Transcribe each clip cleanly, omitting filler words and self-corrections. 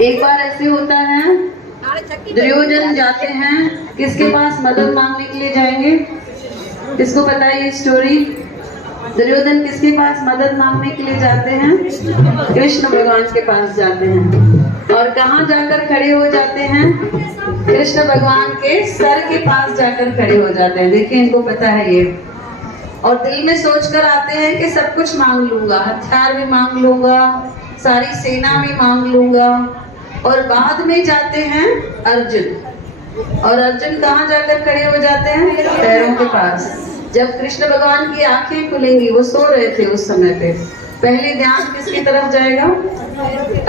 एक बार ऐसे होता है, दुर्योधन जाते हैं, किसके पास मदद मांगने के लिए जाएंगे? किसको पता है ये स्टोरी? दुर्योधन किसके पास मदद मांगने के लिए जाते हैं? कृष्ण भगवान के पास जाते हैं। और कहाँ जाकर खड़े हो जाते हैं? कृष्ण भगवान के सर के पास जाकर खड़े हो जाते हैं। देखिए, इनको पता है ये। और दिल में सोचकर आते हैं कि सब कुछ मांग लूंगा, हथियार भी मांग लूंगा, सारी सेना भी मांग लूंगा। और बाद में जाते हैं अर्जुन। और अर्जुन कहाँ जाकर खड़े हो जाते हैं? पैरों के पास। जब कृष्ण भगवान की आंखें खुलेंगी, वो सो रहे थे उस समय पे, पहले ध्यान किसकी तरफ जाएगा?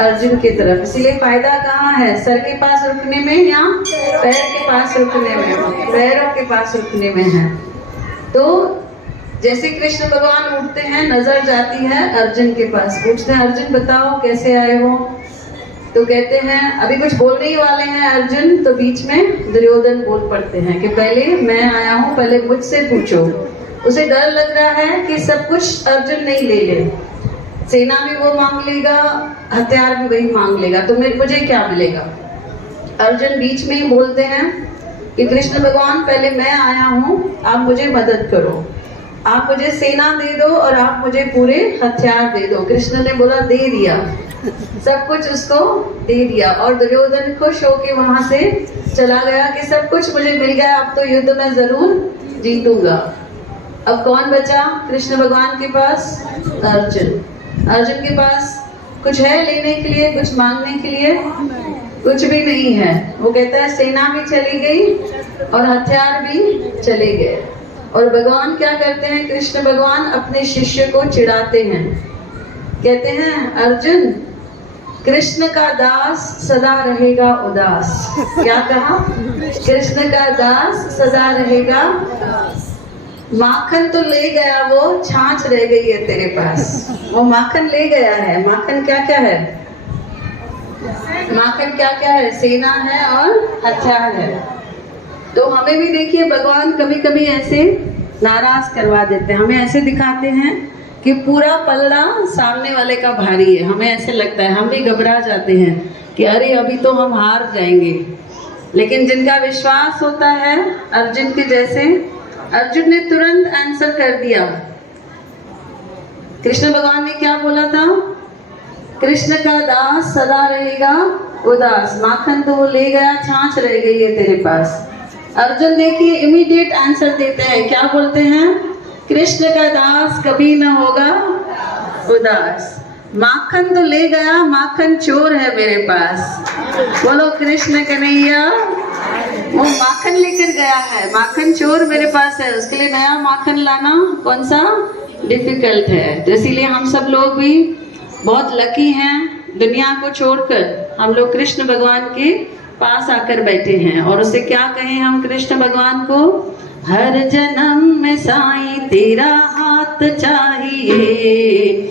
अर्जुन की तरफ। इसीलिए फायदा कहाँ है? सर के पास रुकने में या पैर के पास रुकने में? पैरों के पास रुकने में है। तो जैसे कृष्ण भगवान उठते हैं, नजर जाती है अर्जुन के पास। पूछते हैं, अर्जुन बताओ कैसे आए हो? तो कहते हैं, अभी कुछ बोलने ही वाले हैं अर्जुन, तो बीच में दुर्योधन बोल पड़ते हैं कि पहले मैं आया हूँ, पहले मुझसे पूछो। उसे डर लग रहा है कि सब कुछ अर्जुन नहीं ले ले, सेना भी वो मांग लेगा, हथियार भी वही मांग लेगा, तो मुझे क्या मिलेगा? अर्जुन बीच में ही बोलते हैं कि कृष्ण भगवान पहले मैं आया हूँ, आप मुझे मदद करो, आप मुझे सेना दे दो और आप मुझे पूरे हथियार दे दो। कृष्ण ने बोला दे दिया, सब कुछ उसको दे दिया। और दुर्योधन खुश होके वहां से चला गया कि सब कुछ मुझे मिल गया, अब तो युद्ध में जरूर जीतूंगा। अब कौन बचा कृष्ण भगवान के पास? अर्जुन। अर्जुन के पास कुछ है लेने के लिए, कुछ मांगने के लिए? कुछ भी नहीं है। वो कहता है सेना भी चली गई और हथियार भी चले गए। और भगवान क्या करते हैं? कृष्ण भगवान अपने शिष्य को चिढ़ाते हैं, कहते हैं अर्जुन, कृष्ण का दास सदा रहेगा उदास। क्या कहा? कृष्ण का दास सदा रहेगा। माखन तो ले गया वो, छाछ रह गई है तेरे पास। वो माखन ले गया है। माखन क्या क्या है? माखन क्या क्या है? सेना है और हथियार है। तो हमें भी देखिए, भगवान कभी कभी ऐसे नाराज करवा देते हैं, हमें ऐसे दिखाते हैं कि पूरा पलड़ा सामने वाले का भारी है। हमें ऐसे लगता है, हम भी घबरा जाते हैं कि अरे अभी तो हम हार जाएंगे। लेकिन जिनका विश्वास होता है अर्जुन के जैसे, अर्जुन ने तुरंत आंसर कर दिया। कृष्ण भगवान ने क्या बोला था? कृष्ण का दास सदा रहेगा उदास। माखन तो वो ले गया, छाछ रह गई है तेरे पास। अर्जुन देखिए इमीडिएट आंसर देते हैं, क्या बोलते हैं? कृष्ण का दास कभी न होगा उदास। माखन तो ले गया, माखन चोर है मेरे पास। बोलो कृष्ण कन्हैया। वो माखन लेकर गया है, माखन चोर मेरे पास है, उसके लिए नया माखन लाना कौन सा डिफिकल्ट है। तो इसीलिए हम सब लोग भी बहुत लकी हैं, दुनिया को छोड़कर हम लोग कृष्ण भगवान के पास आकर बैठे हैं। और उसे क्या कहें हम कृष्ण भगवान को? हर जन्म में साईं तेरा हाथ चाहिए,